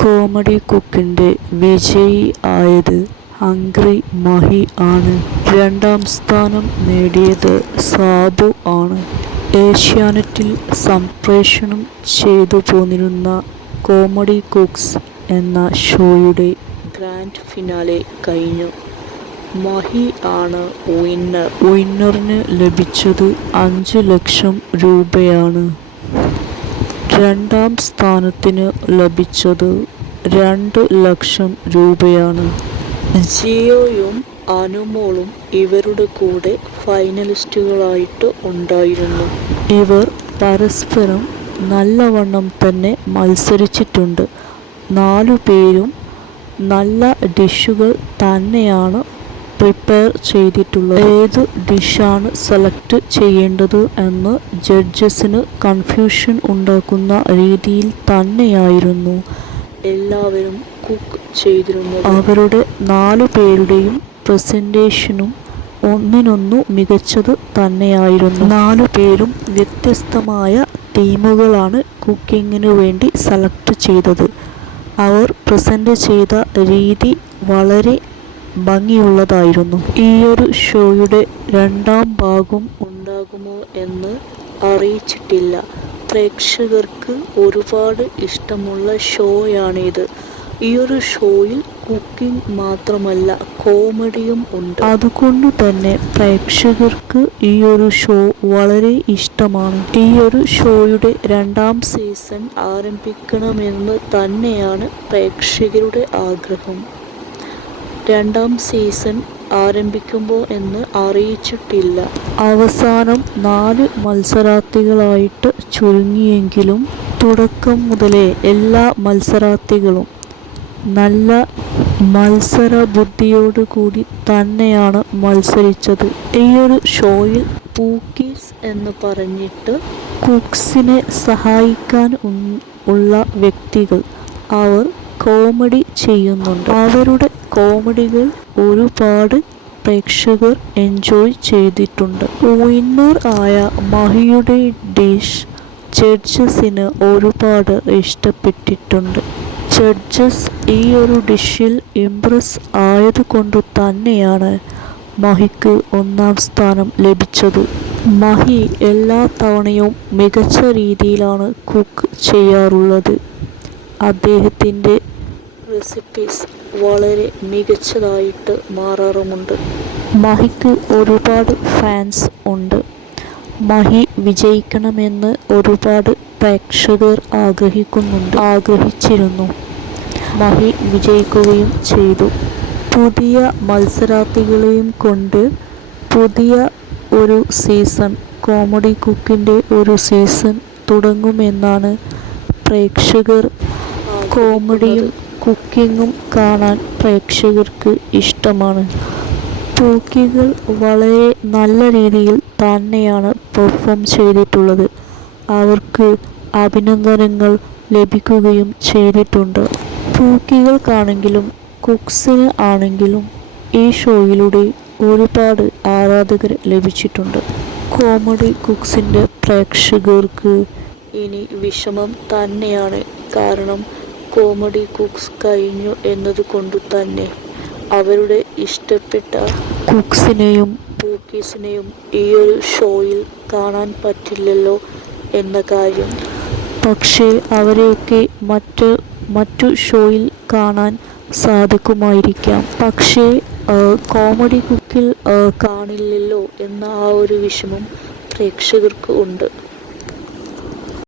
Comedy കുക്കിൻ്റെ വിജയി ആയത് hungry Mahi ആണ്. രണ്ടാം സ്ഥാനം നേടിയത് സാബു ആണ്. ഏഷ്യാനെറ്റിൽ സംപ്രേഷണം ചെയ്തു പോന്നിരുന്ന കോമഡി കുക്സ് എന്ന ഷോയുടെ ഗ്രാൻഡ് ഫിനാലെ കഴിഞ്ഞു. മഹി ആണ് വിന്നർ. വിന്നറിന് ലഭിച്ചത് 5 ലക്ഷം രൂപയാണ്. രണ്ടാം സ്ഥാനത്തിന് ലഭിച്ചത് 2 ലക്ഷം രൂപയാണ്. ജിയോയും അനുമോളും ഇവരുടെ കൂടെ ഫൈനലിസ്റ്റുകളായിട്ട് ഉണ്ടായിരുന്നു. ഇവർ പരസ്പരം നല്ലവണ്ണം തന്നെ മത്സരിച്ചിട്ടുണ്ട്. 4 പേരും നല്ല ഡിഷുകൾ തന്നെയാണ് പ്രിപ്പയർ ചെയ്തിട്ടുള്ളത്. ഏത് ഡിഷാണ് സെലക്ട് ചെയ്യേണ്ടത് എന്ന് ജഡ്ജസിന് കൺഫ്യൂഷൻ ഉണ്ടാക്കുന്ന രീതിയിൽ തന്നെയായിരുന്നു എല്ലാവരും കുക്ക് ചെയ്തിരുന്നത്. അവരുടെ 4 പേരുടെയും പ്രസൻറ്റേഷനും ഒന്നിനൊന്നു മികച്ചത് തന്നെയായിരുന്നു. 4 പേരും വ്യത്യസ്തമായ തീമുകളാണ് കുക്കിങ്ങിനു വേണ്ടി സെലക്ട് ചെയ്തത്. അവർ പ്രസൻറ്റ് ചെയ്ത രീതി വളരെ ഭംഗിയുള്ളതായിരുന്നു. ഈയൊരു ഷോയുടെ 2ാം ഭാഗം ഉണ്ടാകുമോ എന്ന് അറിയിച്ചിട്ടില്ല. പ്രേക്ഷകർക്ക് ഒരുപാട് ഇഷ്ടമുള്ള ഷോയാണിത്. ഈയൊരു ഷോയിൽ കുക്കിംഗ് മാത്രമല്ല കോമഡിയും ഉണ്ട്. അതുകൊണ്ട് തന്നെ പ്രേക്ഷകർക്ക് ഈയൊരു ഷോ വളരെ ഇഷ്ടമാണ്. ഈയൊരു ഷോയുടെ 2ാം സീസൺ ആരംഭിക്കണമെന്ന് തന്നെയാണ് പ്രേക്ഷകരുടെ ആഗ്രഹം. 2ാം സീസൺ ആരംഭിക്കുമ്പോൾ എന്ന് അറിയിച്ചിട്ടില്ല. അവസാനം 4 മത്സരാർത്ഥികളായിട്ട് ചുരുങ്ങിയെങ്കിലും തുടക്കം മുതലേ എല്ലാ മത്സരാർത്ഥികളും നല്ല മത്സരബുദ്ധിയോടുകൂടി തന്നെയാണ് മത്സരിച്ചത്. ഈയൊരു ഷോയിൽ പൂക്കീസ് എന്ന് പറഞ്ഞിട്ട് കുക്സിനെ സഹായിക്കാൻ ഉള്ള വ്യക്തികൾ അവർ കോമഡി ചെയ്യുന്നുണ്ട്. അവരുടെ കോമഡികൾ ഒരുപാട് പ്രേക്ഷകർ എൻജോയ് ചെയ്തിട്ടുണ്ട്. വിന്നർ ആയ മഹിയുടെ ഡിഷ് ജഡ്ജസിന് ഒരുപാട് ഇഷ്ടപ്പെട്ടിട്ടുണ്ട്. ജഡ്ജസ് ഈ ഒരു ഡിഷിൽ ഇംപ്രസ് ആയതുകൊണ്ട് തന്നെയാണ് മഹിക്ക് 1ാം സ്ഥാനം ലഭിച്ചത്. മഹി എല്ലാ തവണയും മികച്ച രീതിയിലാണ് കുക്ക് ചെയ്യാറുള്ളത്. അദ്ദേഹത്തിൻ്റെ റെസിപ്പീസ് വളരെ മികച്ചതായിട്ട് മാറാറുമുണ്ട്. മഹിക്ക് ഒരുപാട് ഫാൻസ് ഉണ്ട്. മഹി വിജയിക്കണമെന്ന് ഒരുപാട് പ്രേക്ഷകർ ആഗ്രഹിച്ചിരുന്നു. മഹി വിജയിക്കുകയും ചെയ്തു. പുതിയ മത്സരാർത്ഥികളെയും കൊണ്ട് പുതിയ ഒരു സീസൺ, കോമഡി കുക്കിൻ്റെ ഒരു സീസൺ തുടങ്ങുമെന്നാണ് പ്രേക്ഷകർ. കോമഡിയും കുക്കിങ്ങും കാണാൻ പ്രേക്ഷകർക്ക് ഇഷ്ടമാണ്. പൂക്കികൾ വളരെ നല്ല രീതിയിൽ തന്നെയാണ് പെർഫോം ചെയ്തിട്ടുള്ളത്. അവർക്ക് അഭിനന്ദനങ്ങൾ ലഭിക്കുകയും ചെയ്തിട്ടുണ്ട്. പൂക്കികൾക്കാണെങ്കിലും കുക്സിന് ആണെങ്കിലും ഈ ഷോയിലൂടെ ഒരുപാട് ആരാധകർ ലഭിച്ചിട്ടുണ്ട്. കോമഡി കുക്സിൻ്റെ പ്രേക്ഷകർക്ക് ഇനി വിഷമം തന്നെയാണ്. കാരണം കോമഡി കുക്സ് കഴിഞ്ഞു എന്നതുകൊണ്ട് തന്നെ അവരുടെ ഇഷ്ടപ്പെട്ട കുക്സിനെയും പൂക്കീസിനെയും ഈ ഒരു ഷോയിൽ കാണാൻ പറ്റില്ലല്ലോ എന്ന കാര്യം. പക്ഷേ അവരെയൊക്കെ മറ്റു ഷോയിൽ കാണാൻ സാധിക്കുമായിരിക്കാം. പക്ഷേ കോമഡി കുക്കിൽ കാണില്ലല്ലോ എന്ന ആ ഒരു വിഷമം പ്രേക്ഷകർക്ക് ഉണ്ട്.